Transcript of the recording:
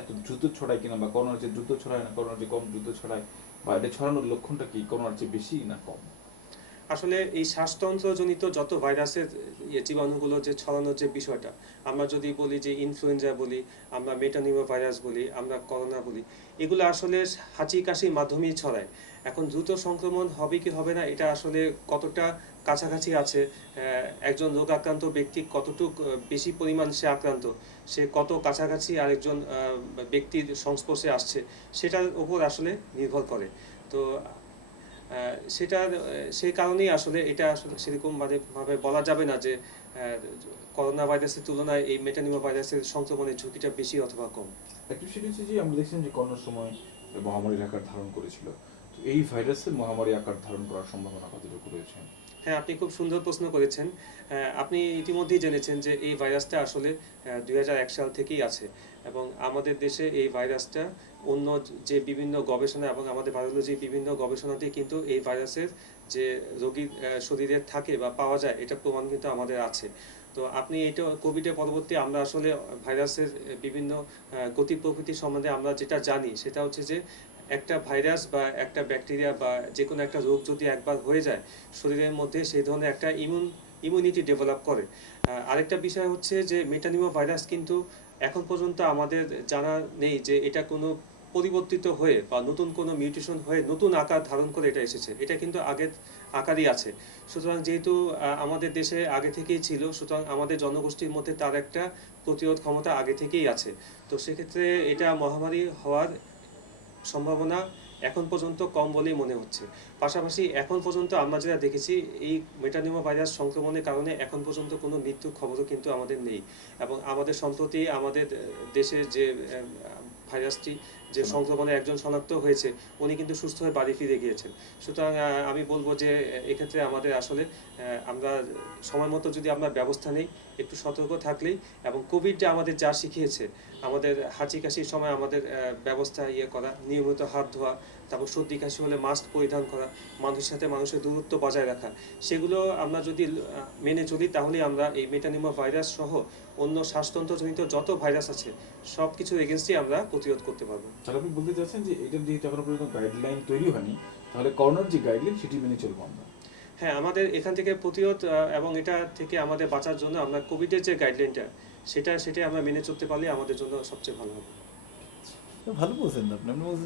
এত দ্রুত ছড়ায় কিনা, বা করোনার চেয়ে দ্রুত ছড়ায় না করোনার চেয়ে কম দ্রুত ছড়ায়, বা এটা ছড়ানোর লক্ষণটা কি, করোনার চেয়ে বেশি না কম? আসলে এই শ্বাসতন্ত্রজনিত যত ভাইরাসের জীবাণুগুলো যে ছড়ানোর যে বিষয়টা, আমরা যদি বলি যে ইনফ্লুয়েঞ্জা বলি, আমরা মেটানিমো ভাইরাস বলি, আমরা করোনা বলি, এগুলো আসলে হাঁচি কাশির মাধ্যমেই ছড়ায়। এখন দ্রুত সংক্রমণ হবে কি হবে না এটা আসলে কতটা কাছাকাছি আছে, একজন রোগ আক্রান্ত ব্যক্তি কতটুক বেশি পরিমাণ সে আক্রান্ত, সে কত কাছাকাছি আরেকজন ব্যক্তির সংস্পর্শে আসছে, সেটার উপর আসলে নির্ভর করে। তো সেটার সেই কারণেই আসলে এটা আসলে সেরকম ভাবে বলা যাবে না যে করোনা ভাইরাসের তুলনায় এই মেটানিমো ভাইরাসের সংক্রমণের ঝুঁকিটা বেশি অথবা কম। একটু সেটা হচ্ছে যে আমরা দেখছিলাম যে করোনার সময় মহামারীর আকার ধারণ করেছিল, তো এই ভাইরাসের মহামারী আকার ধারণ করার সম্ভাবনা কতটুকু রয়েছে? হ্যাঁ, আপনি খুব সুন্দর প্রশ্ন করেছেন। আপনি ইতিমধ্যেই জেনেছেন যে এই ভাইরাসটা আসলে ২০০১ সাল থেকেই আছে, এবং আমাদের দেশে এই ভাইরাসটা অন্য যে বিভিন্ন গবেষণা এবং আমাদের ভাইরোলজির বিভিন্ন গবেষণাতেই কিন্তু এই ভাইরাসের যে রোগীর শরীরে থাকে বা পাওয়া যায় এটা প্রমাণ কিন্তু আমাদের আছে। তো আপনি এটা কোভিডের পরবর্তী আমরা আসলে ভাইরাসের বিভিন্ন গতি প্রকৃতি সম্বন্ধে আমরা যেটা জানি সেটা হচ্ছে যে একটা ভাইরাস বা একটা ব্যাকটেরিয়া বা যে কোনো একটা রোগ যদি একবার হয়ে যায় শরীরের মধ্যে সেই ধরনের একটা ইমিউনিটি ডেভেলপ করে। আরেকটা বিষয় হচ্ছে যে মেটানিমো ভাইরাস কিন্তু এখন পর্যন্ত আমাদের জানা নেই যে এটা কোনো পরিবর্তিত হয়ে বা নতুন কোনো মিউটেশন হয়ে নতুন আকার ধারণ করে এটা এসেছে, এটা কিন্তু আগের আকারই আছে। সুতরাং যেহেতু আমাদের দেশে আগে থেকেই ছিল, সুতরাং আমাদের জনগোষ্ঠীর মধ্যে তার একটা প্রতিরোধ ক্ষমতা আগে থেকেই আছে। তো সেক্ষেত্রে এটা মহামারী হওয়ার সম্ভাবনা এখন পর্যন্ত কম বলেই মনে হচ্ছে। পাশাপাশি এখন পর্যন্ত আমরা যেটা দেখেছি এই মেটানিমো ভাইরাস সংক্রমণের কারণে এখন পর্যন্ত কোনো মৃত্যুর খবরও কিন্তু আমাদের নেই, এবং আমাদের সম্প্রতি আমাদের দেশের যে ভাইরাসটি যে সংক্রমণে একজন শনাক্ত হয়েছে উনি কিন্তু সুস্থ হয়ে বাড়ি ফিরে গিয়েছেন। সুতরাং আমি বলবো যে এক্ষেত্রে আমাদের আসলে আমরা সময় মতো যদি আমরা ব্যবস্থা নেই, একটু সতর্ক থাকলেই, এবং কোভিড যে আমাদের যা শিখিয়েছে, আমাদের হাঁচি কাশির সময় আমাদের ব্যবস্থা করা, নিয়মিত হাত ধোয়া, তারপর সর্দি কাশি হলে মাস্ক পরিধান করা, মানুষের সাথে মানুষের দূরত্ব বজায় রাখা, সেগুলো আমরা যদি মেনে চলি তাহলে আমরা এই মেটানিমো ভাইরাস সহ অন্য শ্বাসতন্ত্রজনিত যত ভাইরাস আছে সব কিছুর এগেনস্টই আমরা প্রতিরোধ করতে পারবো। তাহলে আপনি বলতে চাচ্ছেন যে এটার যেহেতু এখনো পর্যন্ত গাইডলাইন তৈরি হয়নি, তাহলে করোনার যে গাইডলাইন সেটি মেনে চলবো আমরা? হ্যাঁ, আমাদের এখান থেকে প্রতিরোধ এবং এটা থেকে আমাদের বাঁচার জন্য আমরা কোভিডের যে গাইডলাইনটা সেটাই আমরা মেনে চলতে পারলে আমাদের জন্য সবচেয়ে ভালো হবে। ভালো বলছেন আপনি, আপনি বলছেন